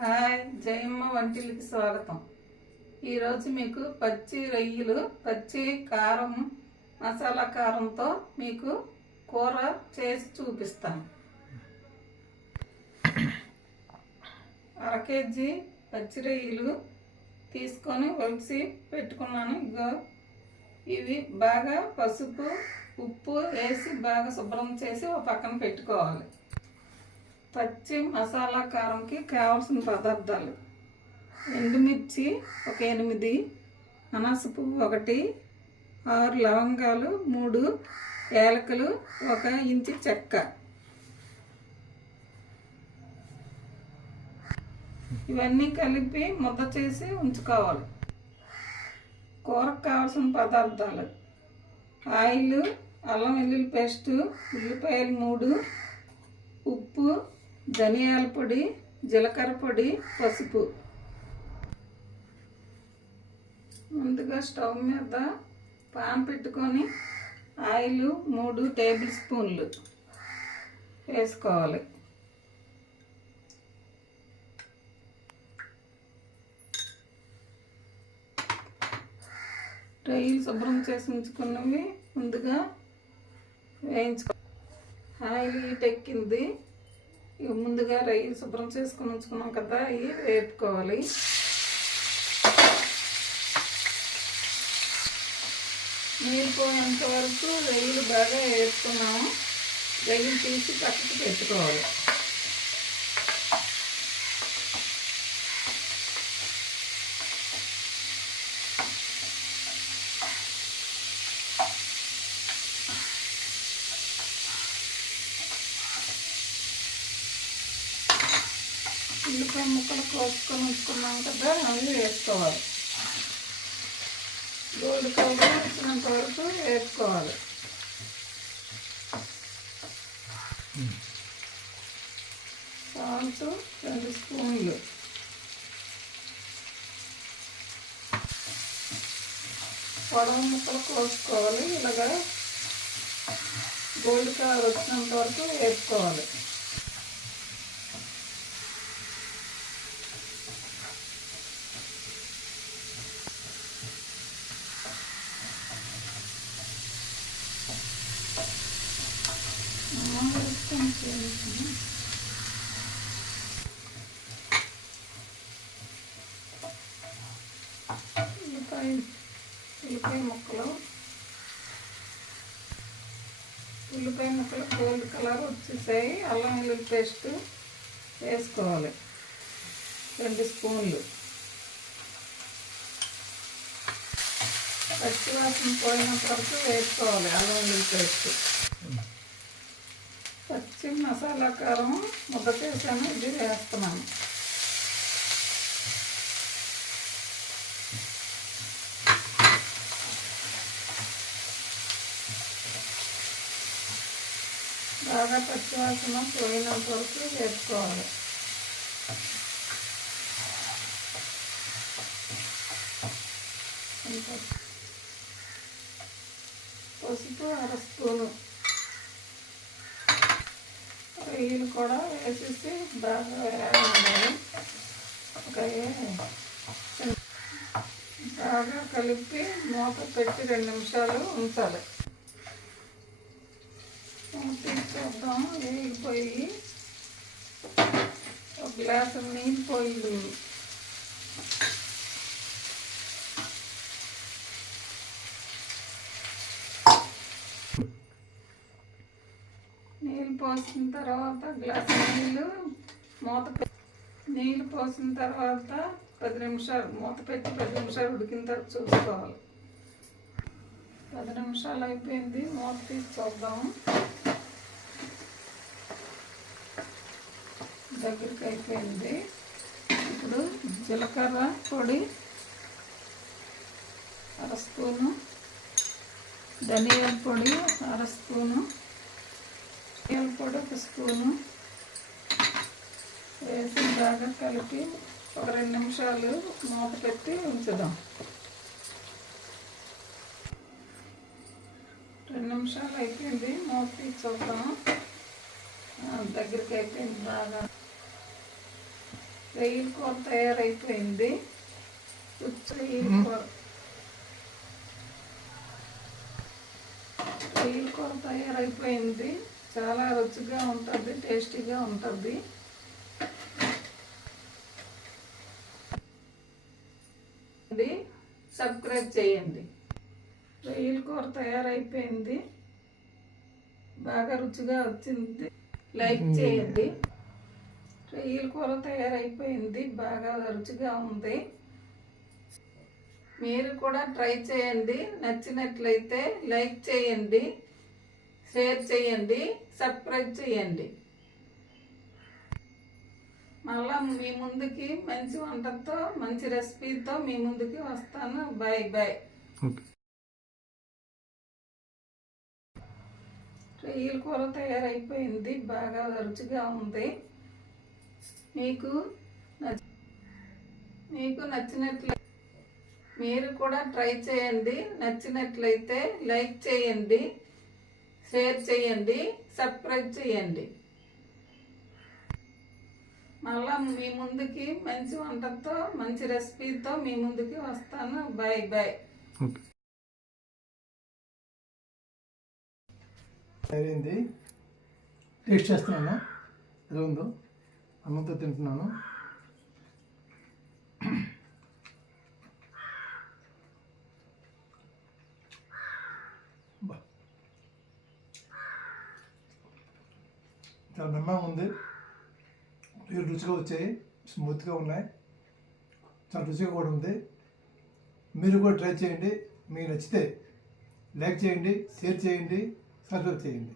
Hi, Jayamma వంటిల్కి స్వాగతం. ఈరోజు మీకు పచ్చి రొయ్యలు, పచ్చి కారం, మసాలా కారంతో మీకు కూర చేసి చూపిస్తాను. 1/2 కేజీ పచ్చి రొయ్యలు తీసుకొని ఒలిసి పెట్టుకున్నాను. ఇగో ఇవి బాగా పసుపు, ఉప్పు వేసి బాగా శుభ్రం చేసి ఒక పక్కన పెట్టుకోవాలి. పచ్చి మసాలా కారంకి కావాల్సిన పదార్థాలు: ఎండుమిర్చి ఒక 8, అనాస పువ్వు 1, 6 లవంగాలు, 3 ఏలకులు, 1 ఇంచు చెక్క. ఇవన్నీ కలిపి ముద్ద చేసి ఉంచుకోవాలి. కూరకు కావాల్సిన పదార్థాలు: ఆయిల్, అల్లం వెల్లుల్లి పేస్టు, ఉల్లిపాయలు 3, ఉప్పు, ధనియాల పొడి, జీలకర్ర పొడి, పసుపు. ముందుగా స్టవ్ మీద పాన్ పెట్టుకొని ఆయిల్ 3 టేబుల్ స్పూన్లు వేసుకోవాలి. రొయ్యలు శుభ్రం చేసి ఉంచుకున్నవి ముందుగా వేయించుకోవాలి. ఆయిల్ హీట్ ఎక్కింది. ఇవి ముందుగా రొయ్యలు శుభ్రం చేసుకుని ఉంచుకున్నాం కదా, ఇవి వేపుకోవాలి. నీళ్ళు పోయేంత వరకు రొయ్యలు బాగా వేపుకున్నాము. రొయ్యలు తీసి పక్కకు పెట్టుకోవాలి. ఉల్లిపాయ ముక్కలు కోసుకొని ఉంచుకున్నాం కదా, అవి వేసుకోవాలి. గోల్డ్ కలర్ వచ్చినంత వరకు వేసుకోవాలి. సాల్ట్ 2 స్పూన్లు, పొడవు ముక్కలు కోసుకోవాలి. ఇలాగా గోల్డ్ కలర్ వచ్చినంత వరకు వేసుకోవాలి. ఉల్లిపాయ ముక్కలు గోల్డ్ కలర్ వచ్చేసాయి. అల్లం వెల్లుల్లి పేస్ట్ వేసుకోవాలి 2 స్పూన్లు. పచ్చి వాసన పోయినంత వరకు వేసుకోవాలి అల్లం వెల్లుల్లి పేస్ట్. పచ్చి మసాలా కారం ముద్ద చేసాను, ఇది వేస్తున్నాను. బాగా పచ్చివాసన పోయినంత వరకు వేసుకోవాలి. పసుపు 1/2 స్పూను. రొయ్యలు కూడా వేసేసి బాగా వేయాలి. బాగా కలిపి మూత పెట్టి 2 నిమిషాలు ఉంచాలి. తీసేద్దాం. వేగిపోయి 1 గ్లాసు నీళ్ళు పోయి పోసిన తర్వాత గ్లాసు నీళ్ళు పోసిన తర్వాత 10 నిమిషాలు మూత పెట్టి 10 నిమిషాలు ఉడికిన తర్వాత చూసుకోవాలి. 10 నిమిషాలు అయిపోయింది. మూత తీసి చూద్దాము. దగ్గరికి అయిపోయింది. ఇప్పుడు జీలకర్ర పొడి 1/2 స్పూను, ధనియాల పొడి 1/2 స్పూను, ధనియాల పొడి 1 స్పూను వేసి బాగా కలిపి 2 నిమిషాలు మూత పెట్టి ఉంచుదాం. 2 నిమిషాలు అయిపోయింది. మూత తీసి చూద్దాము. దగ్గరికి అయిపోయింది బాగా. రొయ్యల కూర తయారైపోయింది. రొయ్యల కూర తయారైపోయింది. చాలా రుచిగా ఉంటుంది, టేస్టీగా ఉంటుంది. సబ్స్క్రైబ్ చేయండి. రొయ్యల కూర తయారైపోయింది, బాగా రుచిగా వచ్చింది. లైక్ చేయండి. రొయ్యల కూర తయారైపోయింది, బాగా రుచిగా ఉంది. మీరు కూడా ట్రై చేయండి. నచ్చినట్లయితే లైక్ చేయండి, షేర్ చేయండి, సబ్స్క్రైబ్ చేయండి. మళ్ళా మీ ముందుకి మంచి వంటతో, మంచి రెసిపీతో మీ ముందుకి వస్తాను. Bye bye. రొయ్యల కూర తయారైపోయింది, బాగా రుచిగా ఉంది. మీకు నచ్చినట్లయితే మీరు కూడా ట్రై చేయండి. నచ్చినట్లయితే లైక్ చేయండి, షేర్ చేయండి, సబ్స్క్రైబ్ చేయండి. మళ్ళా మీ ముందుకి మంచి వంటతో, మంచి రెసిపీతో మీ ముందుకి వస్తాను. Bye bye. అయింది, టేస్ట్ చేస్తున్నాను. ఎలా ఉందో అన్నంతో తింటున్నాను. చాలా బ్రహ్మంగా ఉంది. రొయ్యలు రుచిగా వచ్చాయి, స్మూత్గా ఉన్నాయి, చాలా రుచిగా కూడా ఉంది. మీరు కూడా ట్రై చేయండి. మీకు నచ్చితే లైక్ చేయండి, షేర్ చేయండి, సబ్స్క్రైబ్ చేయండి.